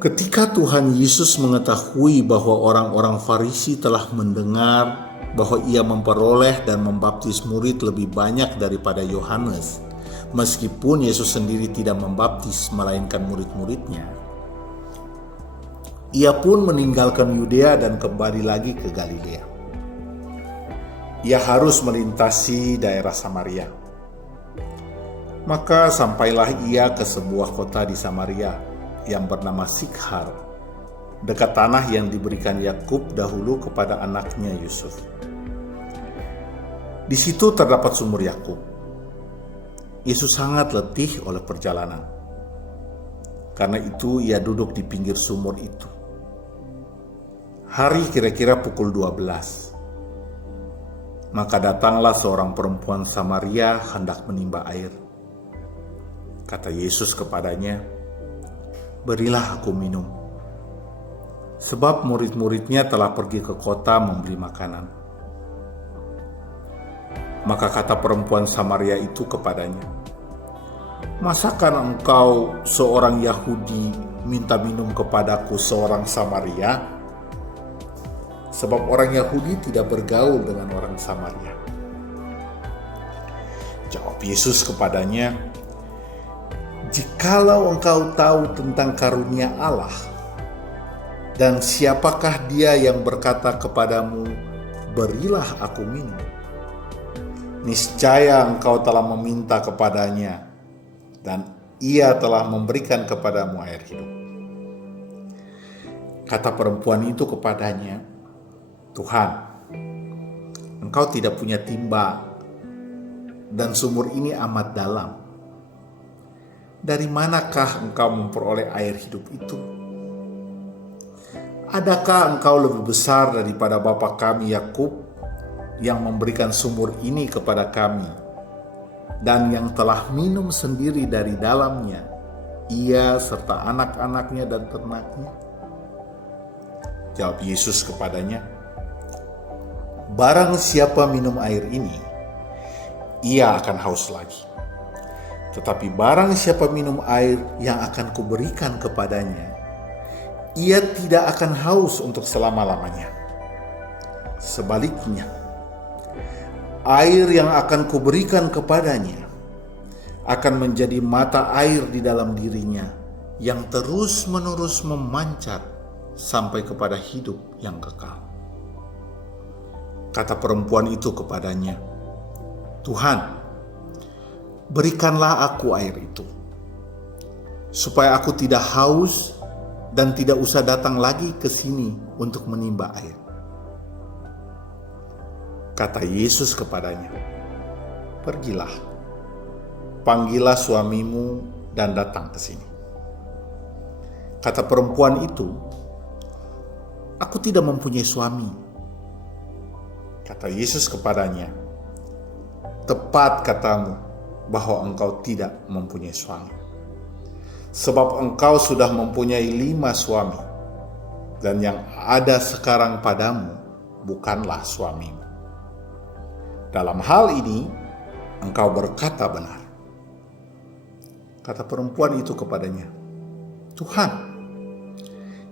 Ketika Tuhan Yesus mengetahui bahwa orang-orang Farisi telah mendengar bahwa ia memperoleh dan membaptis murid lebih banyak daripada Yohanes, meskipun Yesus sendiri tidak membaptis melainkan murid-muridnya, ia pun meninggalkan Yudea dan kembali lagi ke Galilea. Ia harus melintasi daerah Samaria. Maka sampailah ia ke sebuah kota di Samaria yang bernama Sikhar, dekat tanah yang diberikan Yakub dahulu kepada anaknya Yusuf. Di situ terdapat sumur Yakub. Yesus sangat letih oleh perjalanan. Karena itu ia duduk di pinggir sumur itu. Hari kira-kira pukul 12. Maka datanglah seorang perempuan Samaria hendak menimba air. Kata Yesus kepadanya, "Berilah aku minum." Sebab murid-muridnya telah pergi ke kota membeli makanan. Maka kata perempuan Samaria itu kepadanya, "Masakan engkau seorang Yahudi minta minum kepadaku seorang Samaria?" Sebab orang Yahudi tidak bergaul dengan orang Samaria. Jawab Yesus kepadanya, "Jikalau engkau tahu tentang karunia Allah, dan siapakah dia yang berkata kepadamu, 'Berilah aku minum,' niscaya engkau telah meminta kepadanya, dan ia telah memberikan kepadamu air hidup." Kata perempuan itu kepadanya, "Tuhan, engkau tidak punya timba, dan sumur ini amat dalam. Dari manakah engkau memperoleh air hidup itu? Adakah engkau lebih besar daripada bapa kami Yakub yang memberikan sumur ini kepada kami dan yang telah minum sendiri dari dalamnya, ia serta anak-anaknya dan ternaknya?" Jawab Yesus kepadanya, "Barang siapa minum air ini, ia akan haus lagi. Tetapi barang siapa minum air yang akan kuberikan kepadanya, ia tidak akan haus untuk selama-lamanya. Sebaliknya, air yang akan kuberikan kepadanya akan menjadi mata air di dalam dirinya yang terus-menerus memancar sampai kepada hidup yang kekal." Kata perempuan itu kepadanya, "Tuhan, berikanlah aku air itu, supaya aku tidak haus dan tidak usah datang lagi ke sini untuk menimba air." Kata Yesus kepadanya, "Pergilah, panggillah suamimu dan datang ke sini." Kata perempuan itu, "Aku tidak mempunyai suami." Kata Yesus kepadanya, "Tepat katamu bahwa engkau tidak mempunyai suami. Sebab engkau sudah mempunyai 5 suami, dan yang ada sekarang padamu bukanlah suamimu. Dalam hal ini engkau berkata benar." Kata perempuan itu kepadanya, "Tuhan,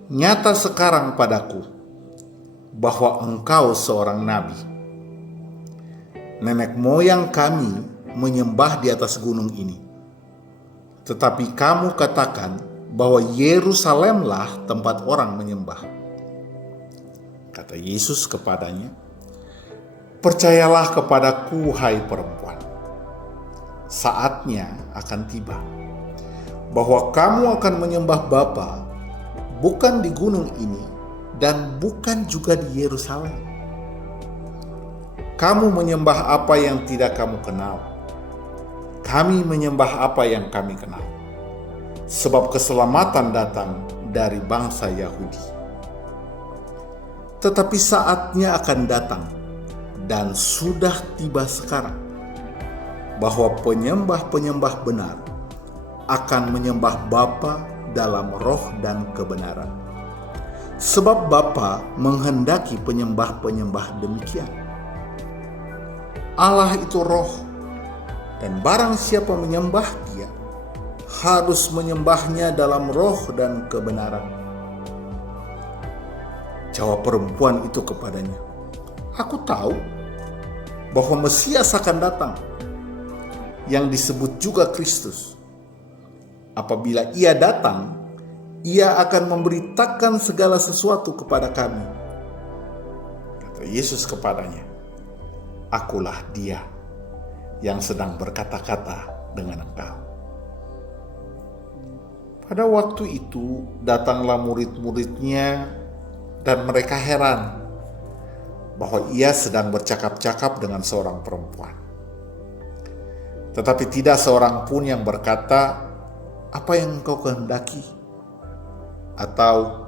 nyata sekarang padaku bahwa engkau seorang nabi. Nenek moyang kami menyembah di atas gunung ini. Tetapi kamu katakan bahwa Yerusalemlah tempat orang menyembah." Kata Yesus kepadanya, "Percayalah kepadaku, hai perempuan. Saatnya akan tiba bahwa kamu akan menyembah Bapa bukan di gunung ini dan bukan juga di Yerusalem. Kamu menyembah apa yang tidak kamu kenal. Kami menyembah apa yang kami kenal. Sebab keselamatan datang dari bangsa Yahudi. Tetapi saatnya akan datang, dan sudah tiba sekarang, bahwa penyembah-penyembah benar akan menyembah Bapa dalam roh dan kebenaran. Sebab Bapa menghendaki penyembah-penyembah demikian. Allah itu roh, dan barang siapa menyembah Dia harus menyembahnya dalam roh dan kebenaran. Jawab perempuan itu kepadanya, "Aku tahu bahwa Mesias akan datang, yang disebut juga Kristus. Apabila ia datang, ia akan memberitakan segala sesuatu kepada kami." Kata Yesus kepadanya, "Akulah dia yang sedang berkata-kata dengan engkau." Pada waktu itu datanglah murid-muridnya dan mereka heran bahwa ia sedang bercakap-cakap dengan seorang perempuan. Tetapi tidak seorang pun yang berkata, "Apa yang engkau kehendaki?" atau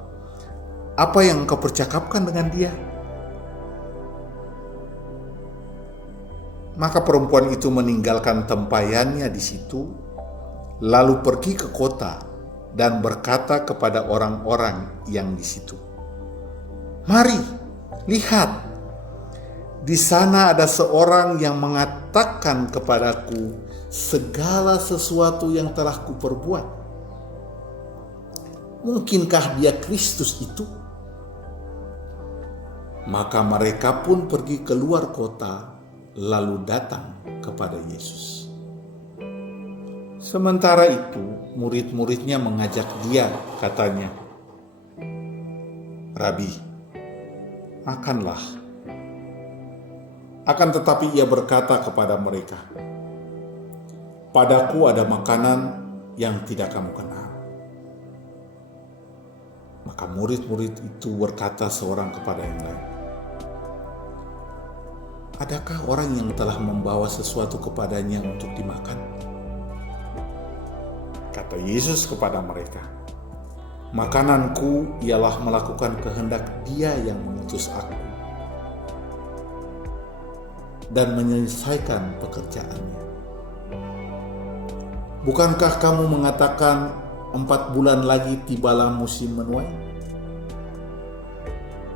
"Apa yang engkau percakapkan dengan dia?" Maka perempuan itu meninggalkan tempayannya di situ, lalu pergi ke kota dan berkata kepada orang-orang yang di situ, "Mari, lihat, di sana ada seorang yang mengatakan kepadaku segala sesuatu yang telah kuperbuat. Mungkinkah dia Kristus itu?" Maka mereka pun pergi keluar kota, lalu datang kepada Yesus. Sementara itu, murid-muridnya mengajak dia, katanya, "Rabi, makanlah." Akan tetapi ia berkata kepada mereka, "Padaku ada makanan yang tidak kamu kenal." Maka murid-murid itu berkata seorang kepada yang lain, "Adakah orang yang telah membawa sesuatu kepadanya untuk dimakan?" Kata Yesus kepada mereka, "Makananku ialah melakukan kehendak Dia yang mengutus aku dan menyelesaikan pekerjaannya. Bukankah kamu mengatakan 4 bulan lagi tibalah musim menuai?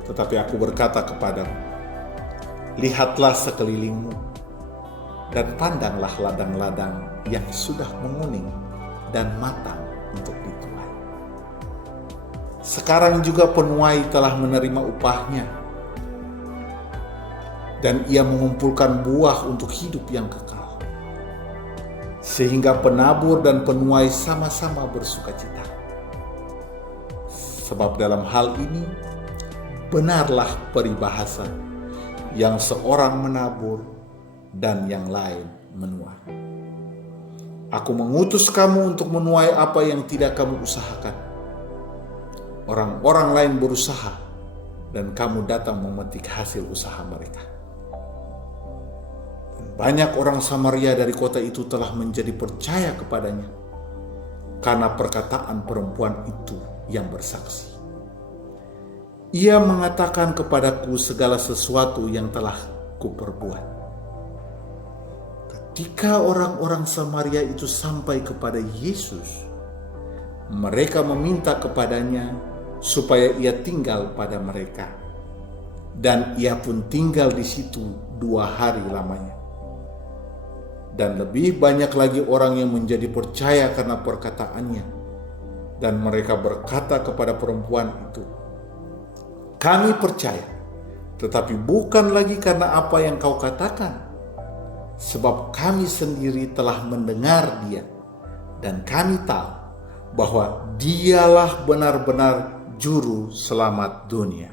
Tetapi aku berkata kepadamu, lihatlah sekelilingmu dan pandanglah ladang-ladang yang sudah menguning dan matang untuk dituai. Sekarang juga penuai telah menerima upahnya, dan ia mengumpulkan buah untuk hidup yang kekal, sehingga penabur dan penuai sama-sama bersukacita. Sebab dalam hal ini benarlah peribahasa, yang seorang menabur dan yang lain menuai. Aku mengutus kamu untuk menuai apa yang tidak kamu usahakan. Orang-orang lain berusaha, dan kamu datang memetik hasil usaha mereka." Dan banyak orang Samaria dari kota itu telah menjadi percaya kepadanya, karena perkataan perempuan itu yang bersaksi. Ia mengatakan kepadaku segala sesuatu yang telah kuperbuat. Ketika orang-orang Samaria itu sampai kepada Yesus, mereka meminta kepadanya supaya ia tinggal pada mereka, dan ia pun tinggal di situ 2 hari lamanya. Dan lebih banyak lagi orang yang menjadi percaya karena perkataannya, dan mereka berkata kepada perempuan itu, "Kami percaya, tetapi bukan lagi karena apa yang kau katakan, sebab kami sendiri telah mendengar dia, dan kami tahu bahwa dialah benar-benar juru selamat dunia."